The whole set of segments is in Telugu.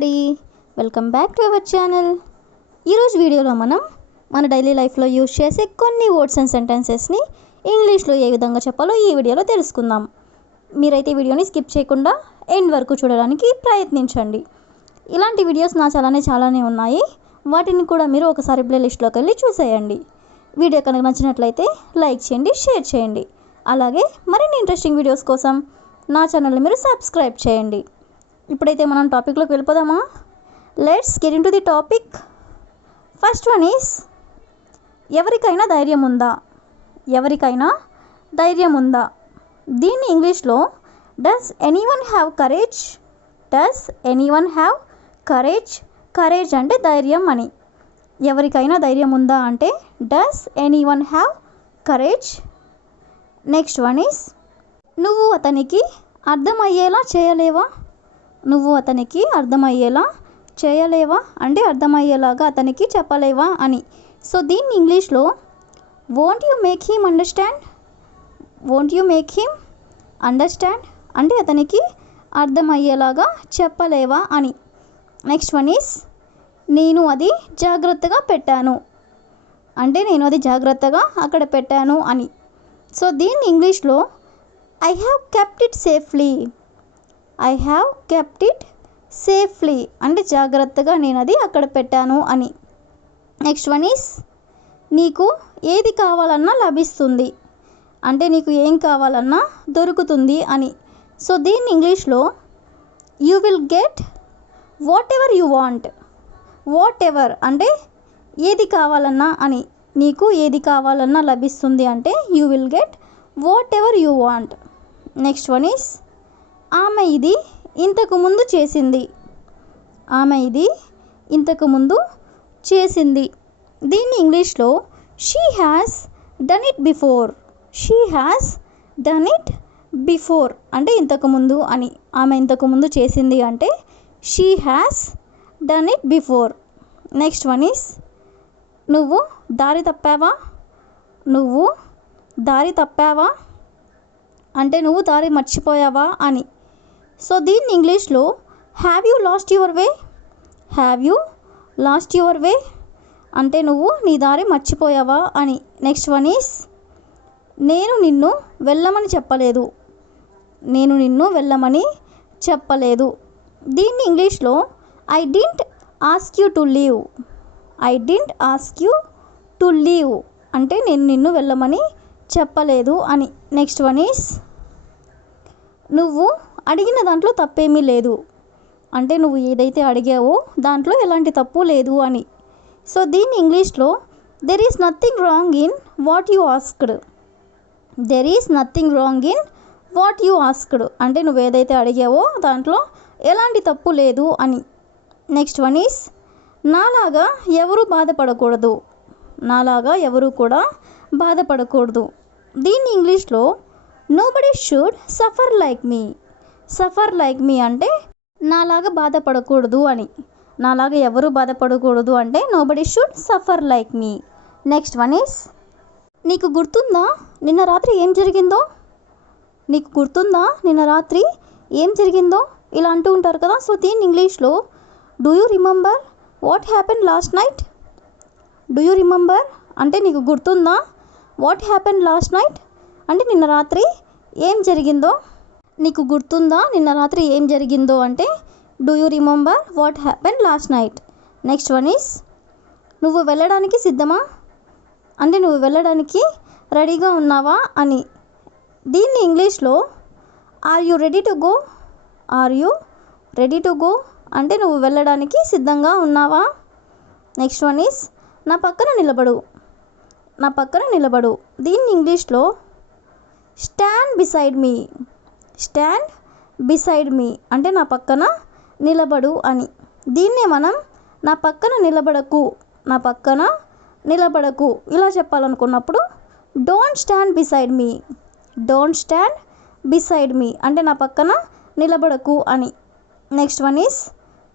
Everybody, welcome back to our channel. ఈరోజు వీడియోలో మనం మన డైలీ లైఫ్లో యూజ్ చేసే కొన్ని వర్డ్స్ అండ్ సెంటెన్సెస్ని ఇంగ్లీష్లో ఏ విధంగా చెప్పాలో ఈ వీడియోలో తెలుసుకుందాం. మీరైతే వీడియోని స్కిప్ చేయకుండా ఎండ్ వరకు చూడడానికి ప్రయత్నించండి. ఇలాంటి వీడియోస్ నా చాలానే ఉన్నాయి. వాటిని కూడా మీరు ఒకసారి ప్లేలిస్ట్లోకి వెళ్ళి చూసేయండి. వీడియో కనుక నచ్చినట్లయితే లైక్ చేయండి, షేర్ చేయండి. అలాగే మరిన్ని ఇంట్రెస్టింగ్ వీడియోస్ కోసం నా ఛానల్ని మీరు సబ్స్క్రైబ్ చేయండి. ఇప్పుడైతే మనం టాపిక్లోకి వెళ్ళిపోదామా? Let's get in to the topic. First one is ఎవరికైనా ధైర్యం ఉందా? ఎవరికైనా ధైర్యం ఉందా? దీన్ని ఇంగ్లీష్లో does anyone have courage? Does anyone have courage? Courage అంటే ధైర్యం అని. ఎవరికైనా ధైర్యం ఉందా అంటే does anyone have courage. Next one is నువ్వు అతనికి అర్థమయ్యేలా చేయలేవా? నువ్వు అతనికి అర్థమయ్యేలా చేయలేవా అంటే అర్థమయ్యేలాగా అతనికి చెప్పలేవా అని. సో దీన్ని ఇంగ్లీష్లో won't you make him understand? Won't you make him understand అంటే అతనికి అర్థమయ్యేలాగా చెప్పలేవా అని. నెక్స్ట్ వన్ ఈస్ నేను అది జాగ్రత్తగా పెట్టాను అంటే నేను అది జాగ్రత్తగా అక్కడ పెట్టాను అని. సో దీన్ని ఇంగ్లీష్లో I have kept it safely. I have kept it safely అంటే జాగ్రత్తగా నేను అది అక్కడ పెట్టాను అని. నెక్స్ట్ వన్ ఈస్ నీకు ఏది కావాలన్నా లభిస్తుంది అంటే నీకు ఏం కావాలన్నా దొరుకుతుంది అని. సో దీన్ని ఇంగ్లీష్లో you will get what ever you want. What ever అంటే ఏది కావాలన్నా అని. నీకు ఏది కావాలన్నా లభిస్తుంది అంటే you will get what ever you want. Next one is ఆమె ఇది ఇంతకు ముందు చేసింది. ఆమె ఇది ఇంతకు ముందు చేసింది. దీన్ని ఇంగ్లీష్లో she has done it before. She has done it before అంటే ఇంతకుముందు అని. ఆమె ఇంతకుముందు చేసింది అంటే she has done it before. Next one is నువ్వు దారి తప్పావా? నువ్వు దారి తప్పావా అంటే నువ్వు దారి మర్చిపోయావా అని. సో దీన్ని ఇంగ్లీష్లో have you lost your way? Have you lost your way అంటే నువ్వు నీ దారి మర్చిపోయావా అని. నెక్స్ట్ వన్ ఈస్ నేను నిన్ను వెళ్ళమని చెప్పలేదు. నేను నిన్ను వెళ్ళమని చెప్పలేదు. దీన్ని ఇంగ్లీష్లో I didn't ask you to leave. I didn't ask you to leave అంటే నేను నిన్ను వెళ్ళమని చెప్పలేదు అని. నెక్స్ట్ వన్ ఈస్ నువ్వు అడిగిన దాంట్లో తప్పేమీ లేదు అంటే నువ్వు ఏదైతే అడిగావో దాంట్లో ఎలాంటి తప్పు లేదు అని. సో దీన్ని ఇంగ్లీష్లో there is nothing wrong in what you asked. There is nothing wrong in what you asked అంటే నువ్వు ఏదైతే అడిగావో దాంట్లో ఎలాంటి తప్పు లేదు అని. నెక్స్ట్ వన్ ఈస్ నాలాగా ఎవరు బాధపడకూడదు. నాలాగా ఎవరు కూడా బాధపడకూడదు. దీన్ని ఇంగ్లీష్లో nobody should suffer like me. Suffer like me అంటే నాలాగా బాధపడకూడదు అని. నాలాగా ఎవరు బాధపడకూడదు అంటే nobody should suffer like me. Next one is నీకు గుర్తుందా నిన్న రాత్రి ఏం జరిగిందో? నీకు గుర్తుందా నిన్న రాత్రి ఏం జరిగిందో ఇలా అంటూ ఉంటారు కదా. సో దీన్ని ఇంగ్లీష్లో do you remember what happen last night? Do you remember అంటే నీకు గుర్తుందా? వాట్ హ్యాపెన్ లాస్ట్ నైట్ అంటే నిన్న రాత్రి ఏం జరిగిందో. నీకు గుర్తుందా నిన్న రాత్రి ఏం జరిగిందో అంటే do you remember what happen last night. Next one is నువ్వు వెళ్ళడానికి సిద్ధమా అంటే నువ్వు వెళ్ళడానికి రెడీగా ఉన్నావా అని. దీన్ని ఇంగ్లీష్లో are you ready to go? Are you ready to go అంటే నువ్వు వెళ్ళడానికి సిద్ధంగా ఉన్నావా. నెక్స్ట్ వన్ ఈస్ నా పక్కన నిలబడు. నా పక్కన నిలబడు. దీన్ని ఇంగ్లీష్లో స్టాండ్ బిసైడ్ మీ. స్టాండ్ బిసైడ్ మీ అంటే నా పక్కన నిలబడు అని. దీన్నే మనం నా పక్కన నిలబడకు, నా పక్కన నిలబడకు ఇలా చెప్పాలనుకున్నప్పుడు don't stand beside me. Don't stand beside me అంటే నా పక్కన నిలబడకు అని. నెక్స్ట్ వన్ ఈస్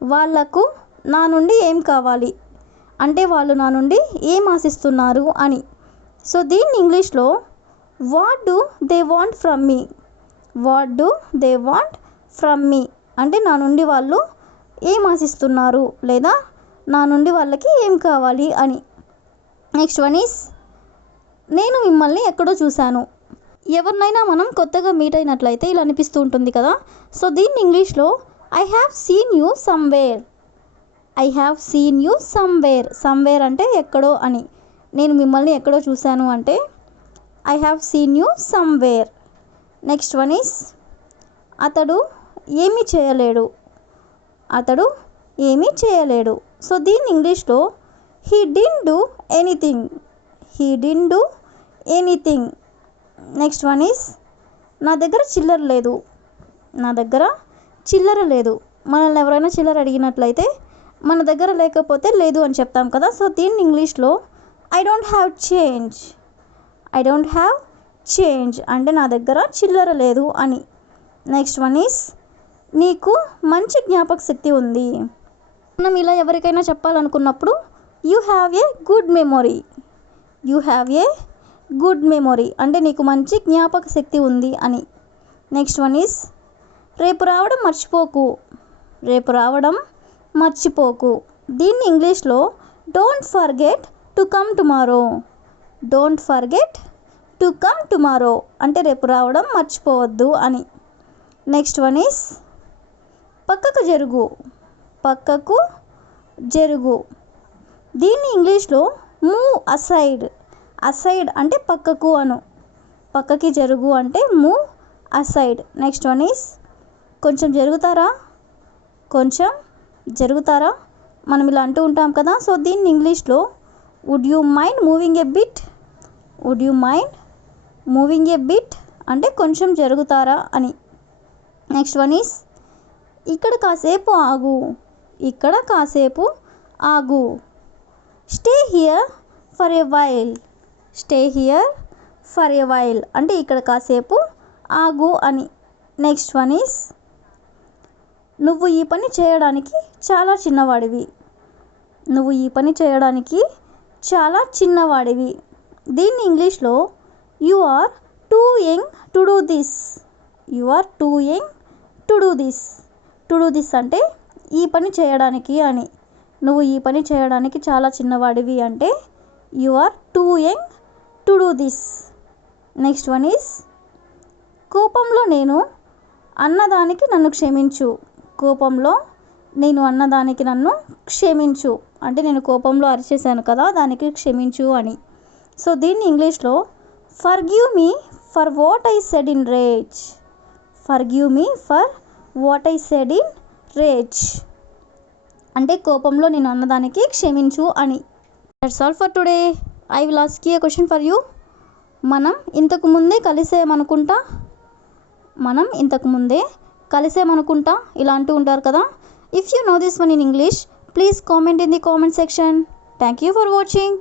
వాళ్లకు నా నుండి ఏం కావాలి అంటే వాళ్ళు నా నుండి ఏం ఆశిస్తున్నారు అని. సో దీన్ని ఇంగ్లీష్లో what do they want from me. What do they want from మీ అంటే నా నుండి వాళ్ళు ఏం ఆశిస్తున్నారు లేదా నా నుండి వాళ్ళకి ఏం కావాలి అని. నెక్స్ట్ వన్ ఈస్ నేను మిమ్మల్ని ఎక్కడో చూశాను. ఎవరినైనా మనం కొత్తగా మీట్ అయినట్లయితే ఇలా అనిపిస్తూ ఉంటుంది కదా. సో దీన్ని ఇంగ్లీష్లో I have seen you somewhere. I have seen you somewhere. Somewhere అంటే ఎక్కడో అని. నేను మిమ్మల్ని ఎక్కడో చూశాను అంటే I have seen you somewhere. Next one is అతడు ఏమీ చేయలేడు. అతడు ఏమీ చేయలేడు. సో దీన్ని ఇంగ్లీష్లో he didn't do anything. He didn't do anything. Next one is నా దగ్గర చిల్లర లేదు. నా దగ్గర చిల్లర లేదు. మనల్ని ఎవరైనా చిల్లర అడిగినట్లయితే మన దగ్గర లేకపోతే లేదు అని చెప్తాం కదా. సో దీన్ని ఇంగ్లీష్లో I don't have change. I don't have change అంటే నా దగ్గర చిల్లర లేదు అని. నెక్స్ట్ వన్ ఈస్ నీకు మంచి జ్ఞాపక శక్తి ఉంది. మనం ఇలా ఎవరికైనా చెప్పాలనుకున్నప్పుడు you have a good memory. You have a good memory అంటే నీకు మంచి జ్ఞాపక శక్తి ఉంది అని. నెక్స్ట్ వన్ ఈస్ రేపు రావడం మర్చిపోకు. రేపు రావడం మర్చిపోకు. దీన్ని ఇంగ్లీష్లో don't forget to come tomorrow. Don't forget to come tomorrow అంటే రేపు రావడం మర్చిపోవద్దు అని. నెక్స్ట్ వన్ ఈస్ పక్కకు జరుగు. పక్కకు జరుగు. దీన్ని ఇంగ్లీష్లో మూవ్ అసైడ్. అసైడ్ అంటే పక్కకు అను. పక్కకి జరుగు అంటే move aside. Next one is కొంచెం జరుగుతారా. కొంచెం జరుగుతారా మనం ఇలా అంటూ ఉంటాం కదా. సో దీన్ని ఇంగ్లీష్లో would you mind moving a bit. Would you mind moving a bit అంటే కొంచెం జరుగుతారా అని. నెక్స్ట్ వన్ ఈస్ ఇక్కడ కాసేపు ఆగు. ఇక్కడ కాసేపు ఆగు. Stay here for a while. Stay here for a while అంటే ఇక్కడ కాసేపు ఆగు అని. నెక్స్ట్ వన్ ఈస్ నువ్వు ఈ పని చేయడానికి చాలా చిన్నవాడివి. నువ్వు ఈ పని చేయడానికి చాలా చిన్నవాడివి. దీన్ని ఇంగ్లీష్లో you are too young to do this. You are too young to do this. To do this అంటే ఈ పని చేయడానికి అని. నువ్వు ఈ పని చేయడానికి చాలా చిన్నవాడివి అంటే you are too young to do this. Next one is కోపంలో నేను అన్నదానికి నన్ను క్షమించు. కోపంలో నేను అన్నదానికి నన్ను క్షమించు అంటే నేను కోపంలో అరిచేశాను కదా దానికి క్షమించు అని. సో దీన్ని ఇంగ్లీష్లో forgive me for what I said in rage. Forgive me for what I said in rage అంటే కోపంలో నేను అన్నదానికి క్షమించు అని. That's all for today. I will ask you a question for you. మనం ఇంతకు ముందే కలిసేమనుకుంటా ఇలా అంటూ ఉంటారు కదా. If you know this one in English please comment in the comment section. Thank you for watching.